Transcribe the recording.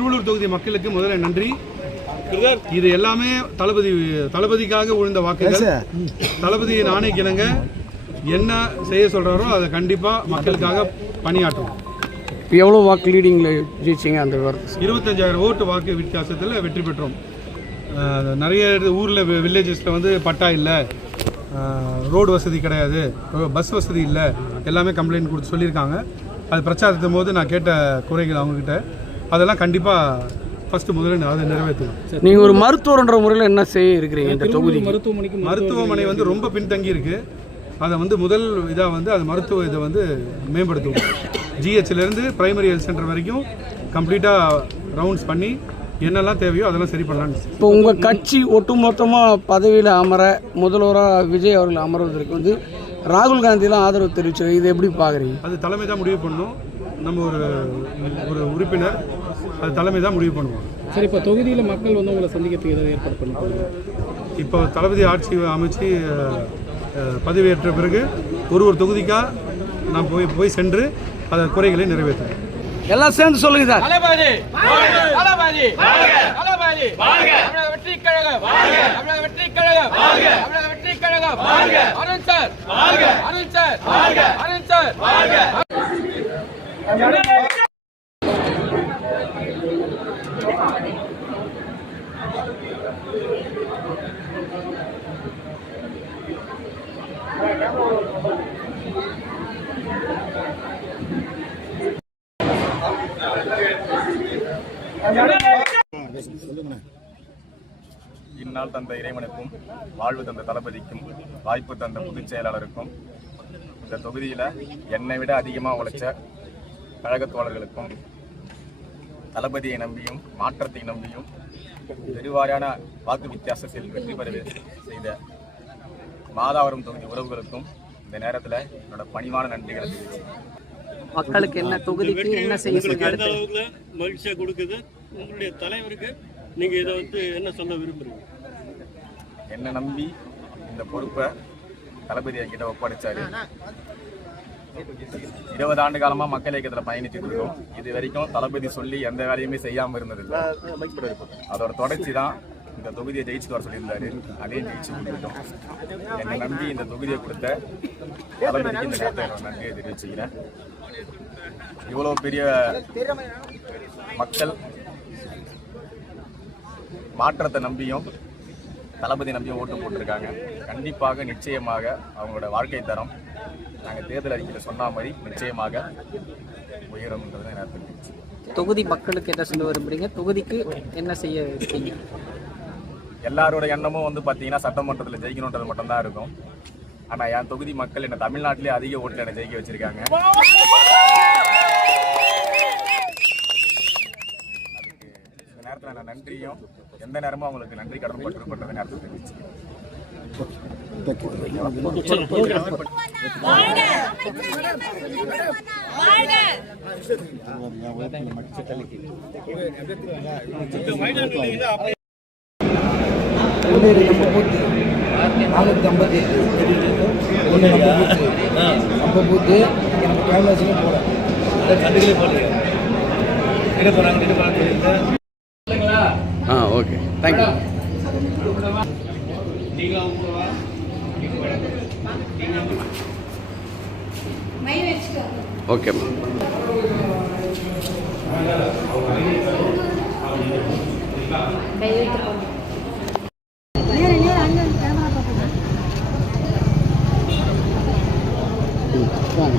திருவள்ளூர் தொகுதி மக்களுக்கு முதல்ல நன்றி. இது எல்லாமே தளபதிக்காக விழுந்த வாக்குகள். தளபதியின் ஆணைக்கிணங்க என்ன செய்ய சொல்றாரோ அதை கண்டிப்பா மக்களுக்காக பணியாற்றும். எவ்வளவு வாக்கு லீடிங்ல ஜெயிச்சிங்க? அந்த 25,000 ஓட்டு வாக்கு வித்தியாசத்தில் வெற்றி பெற்றோம். நிறைய ஊரில் வில்லேஜஸில் வந்து பட்டா இல்லை, ரோடு வசதி கிடையாது, பஸ் வசதி இல்லை, எல்லாமே கம்ப்ளைண்ட் கொடுத்து சொல்லியிருக்காங்க. அது பிரச்சாரத்தும் போது நான் கேட்ட குறைகள் அவங்கக்கிட்ட, அதெல்லாம் கண்டிப்பாக ஃபஸ்ட்டு முதல்ல அதை நிறைவேற்றணும். நீங்கள் ஒரு மருத்துவர்ன்ற முறையில் என்ன செய்ய இருக்கிறீங்க? இந்த தொகுதி மருத்துவமனை வந்து ரொம்ப பின்தங்கி இருக்குது. அதை வந்து முதல் இதாக வந்து அது மருத்துவ இதை வந்து மேம்படுத்துவோம். ஜிஹெச்லேருந்து பிரைமரி ஹெல்த் சென்டர் வரைக்கும் கம்ப்ளீட்டாக ரவுண்ட்ஸ் பண்ணி என்னெல்லாம் தேவையோ அதெல்லாம் சரி பண்ணலான்னு. இப்போ உங்கள் கட்சி ஒட்டுமொத்தமாக பதவியில் அமர முதல்வராக விஜய் அவர்கள் அமர்வதற்கு வந்து ராகுல் காந்தியெலாம் ஆதரவு தெரிவிச்சு, இது எப்படி பார்க்குறீங்க? அது தலைமை தான் முடிவு பண்ணணும். நம்ம ஒரு உறுப்பினர், அது தலைமை தான் முடிவு பண்ணுவோம். சரி, இப்போ தொகுதியில் மக்கள் வந்து உங்களை சந்திக்கிறதுக்கு ஏதாவது ஏற்பாடு பண்ணுவாங்க? இப்போ தளபதி ஆட்சி அமைச்சு பதவியேற்ற பிறகு ஒரு தொகுதிக்காக நான் போய் சென்று அதை குறைகளை நிறைவேற்றுறேன். எல்லாம் சேர்ந்து சொல்லுங்க சார். இந்நாள் தந்த இறைவனுக்கும் வாழ்வு தந்த தளபதிக்கும் வாய்ப்பு தந்த பொதுச் செயலாளருக்கும் இந்த தொகுதியில் என்னை விட அதிகமாக உழைச்ச கழக தோழர்களுக்கும் தளபதியை நம்பியும் மாற்றத்தை நம்பியும் பெருவாரியான வாக்கு வித்தியாசத்தில் வெற்றி பெற செய்த மாதாவரம் தொகுதி உறவுகளுக்கும் இந்த நேரத்தில் என்னோட பணிவான நன்றிகளை மக்களுக்கு என்ன தொகுதிக்கு என்ன செய்ய மகிழ்ச்சியா கொடுக்குது. உங்களுடைய தலைவருக்கு நீங்க இதை வந்து என்ன சொல்ல விரும்புறீங்க? என்ன நம்பி இந்த பொறுப்பை தளபதி என்கிட்ட ஒப்படைச்சாரு. 20 ஆண்டு காலமா மக்கள் இயக்கத்தில் பயணிச்சுட்டு இருக்கோம். இது வரைக்கும் தளபதி சொல்லி எந்த வேலையுமே செய்யாம இருந்ததில்லை. அதோட தொடர்ச்சி தான் இந்த தொகுதியை ஜெயிச்சுட்டு வர சொல்லியிருந்தாரு. அதையும் ஜெயிச்சு கொடுத்துட்டோம். என்னை நம்பி இந்த தொகுதியை கொடுத்த தளபதிக்கு இந்த நேரத்தை நன்றியை தெரிவிச்சுக்கிறேன். இவ்வளோ பெரிய மக்கள் மாற்றத்தை நம்பியும் தளபதி நம்பியும் ஓட்டு போட்டிருக்காங்க. கண்டிப்பாக நிச்சயமாக அவங்களோட வாழ்க்கை தரம் நாங்கள் தேர்தல் அறிக்கையில் சொன்ன மாதிரி நிச்சயமாக உயரும்ன்றது எனக்கு. தொகுதி மக்களுக்கு என்ன சொல்ல விரும்புறீங்க? தொகுதிக்கு என்ன செய்ய இருக்கீங்க? எல்லாரோட எண்ணமும் வந்து பார்த்தீங்கன்னா சட்டமன்றத்தில் ஜெயிக்கணுன்றது மட்டும்தான் இருக்கும். ஆனால் என் தொகுதி மக்கள் என்னை தமிழ்நாட்டிலே அதிக ஓட்டில் என்னை ஜெயிக்க வச்சிருக்காங்க. அதுக்கு இந்த நேரத்தில் நான் நன்றியும் எந்த நேரமும் அவங்களுக்கு நன்றி கடமைப்பட்டிருக்கின்ற நேரத்தில் தெரிவிச்சுக்கிறேன். நம்ம பூத்து எனக்கு கேமராஸும் போட ஓகே, தேங்க்யூ. Okay ma'am. வாங்க.